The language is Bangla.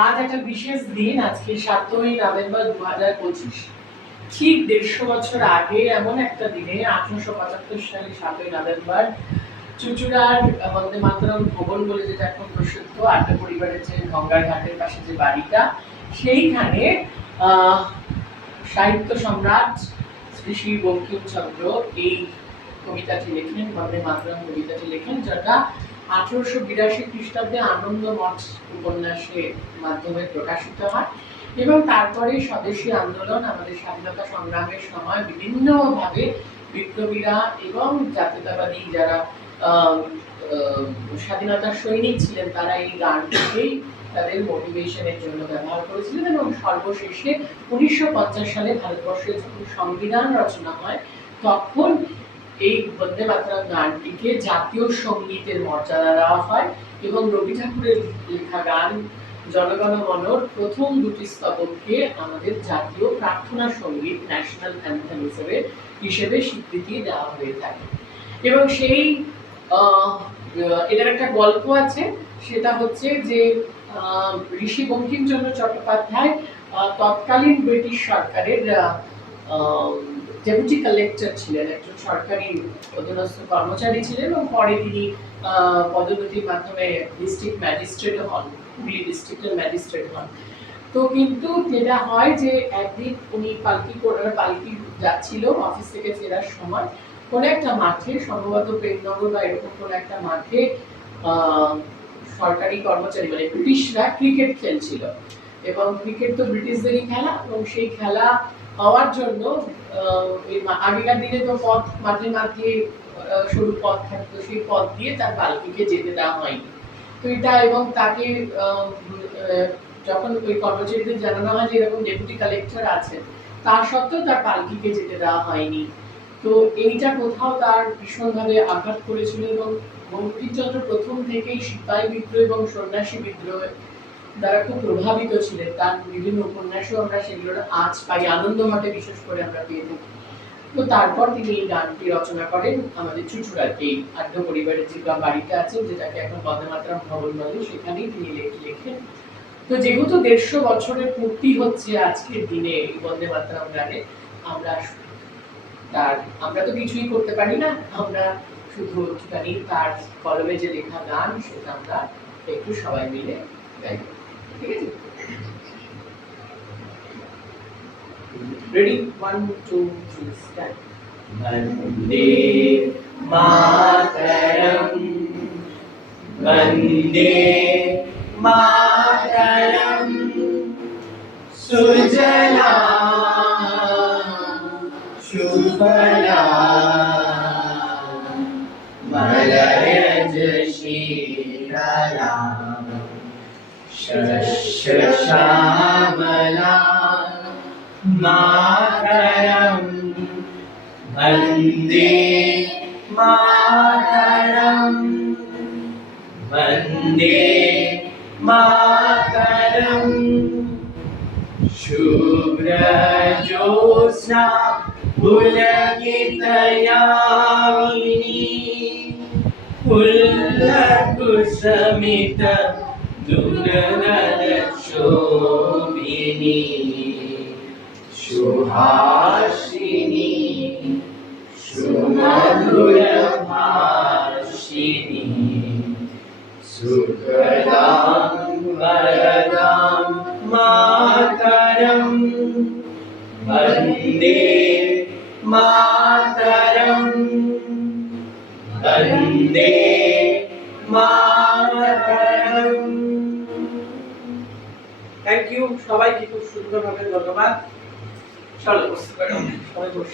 আজ একটা বিশেষ দিন, আজকে 7ই নভেম্বর 2025। ঠিক 150 বছর আগে এমন একটা দিনে 1875 সালে 7ই নভেম্বর চুঁচুড়ার বন্দে মাতরম ভবন বলে যেটা এখন প্রসিদ্ধ, আড্ডা পরিবারের যে গঙ্গার ঘাটের পাশে যে বাড়িটা, সেইখানে সাহিত্য সম্রাট শ্রী শ্রী বঙ্কিমচন্দ্র এই কবিতাটি লেখেন, বন্দে মাতরম কবিতাটি লেখেন, যেটা 1882 খ্রিস্টাব্দে আনন্দমঠ উপন্যাসের মাধ্যমে প্রকাশিত হয়। এবং তারপরে স্বদেশী আন্দোলন, আমাদের স্বাধীনতা সংগ্রামের সময় বিভিন্নভাবে বিপ্লবীরা এবং জাতীয়তাবাদী যারা স্বাধীনতার সৈনিক ছিলেন, তারা এই গানটিকেই তাদের মোটিভেশনের জন্য ব্যবহার করেছিলেন। এবং সর্বশেষে 1950 সালে ভারতবর্ষের যখন সংবিধান রচনা হয়, তখন এই বন্দে মাতরম গানটিকে জাতীয় সঙ্গীতের মর্যাদা দেওয়া হয় এবং রবি ঠাকুরের লেখা গান জনগণ মনর প্রথম দুটি স্তবককে আমাদের জাতীয় প্রার্থনা সঙ্গীত, ন্যাশনাল অ্যান্থেম হিসেবে স্বীকৃতি দেওয়া হয়ে থাকে। এবং সেই এটার একটা গল্প আছে, সেটা হচ্ছে যে ঋষি বঙ্কিমচন্দ্র চট্টোপাধ্যায় তৎকালীন ব্রিটিশ সরকারের ডেপুটি কালেক্টর ছিলেন, একজন সরকারি অধীনস্থ কর্মচারী ছিলেন, এবং পরে তিনি পদোন্নতির মাধ্যমে ডিস্ট্রিক্ট ম্যাজিস্ট্রেট হন, হুগলি ডিস্ট্রিক্টের ম্যাজিস্ট্রেট হন। তো কিন্তু যেটা হয় যে একদিন উনি পালকি যাচ্ছিল অফিস থেকে ফেরার সময় কোনো একটা মাঠে, সম্ভবত প্রেমনগর বা এরকম কোনো একটা মাঠে সরকারি কর্মচারী মানে ব্রিটিশরা ক্রিকেট খেলছিল। এবং ক্রিকেট তো ব্রিটিশদেরই খেলা, এবং সেই খেলা হওয়ার জন্য আগেকার দিনে তো পথ মাঝে মাঝে সরু পথ থাকতো, সেই পথ দিয়ে তার পালকিকে যেতে দেওয়া হয়নি। তো এটা, এবং তাকে যখন ওই কর্মচারীদের জানানো হয় যে এরকম ডেপুটি কালেক্টর আছে, তা সত্ত্বেও তার পালকিকে যেতে দেওয়া হয়নি। তো এইটা কোথাও তার ভীষণভাবে আঘাত করেছিল। এবং বঙ্কিমচন্দ্র প্রথম থেকেই সিপাহী বিদ্রোহ এবং সন্ন্যাসী বিদ্রোহ দ্বারা খুব প্রভাবিত ছিলেন। তার বিভিন্ন উপন্যাসও আমরা সেগুলোর আজ পাই, আনন্দমঠে বিশেষ করে আমরা পেয়ে থাকি। তো তারপর তিনি এই গানটি রচনা করেন আমাদের চুঁচুড়াতে, এই আড্ডা পরিবারের যে বাড়িটা আছে, যেটাকে এখন বন্দে মাতরম ভবন বলে, সেখানেই তিনি লেখেন। তো যেহেতু 150 বছরের পূর্তি হচ্ছে আজকের দিনে এই বন্দে মাতরম গানে, আমরা তো কিছুই করতে পারি না, আমরা শুধু একটুখানি তার কলমে যে লেখা গান, সেটা আমরা একটু সবাই মিলে গাইব। ঠিক আছে? Ready, 1 2 3 start. বন্দে মাতরম, বন্দে মাতরম, সুজলাম সুফলাম মলয়জ শীতলাম শস্য শ্যামলাম মাতরম, বন্দে মাতরম, বন্দে মাতরম। শুভ্র জ্যোৎস্না পুলকিতয়ামিনী, ফুল্লকুসুমিত দুর্লভ শোভিনী, সুহাসিনী সুমধুর ভাষিনী, সুখদাং বরদাং মাতরম, বন্দে মাতরম, বন্দে মাতরম। থ্যাংক ইউ সবাইকে, খুব সুন্দরভাবে ধন্যবাদ। চলো বসতে পারো, সবাই বসে।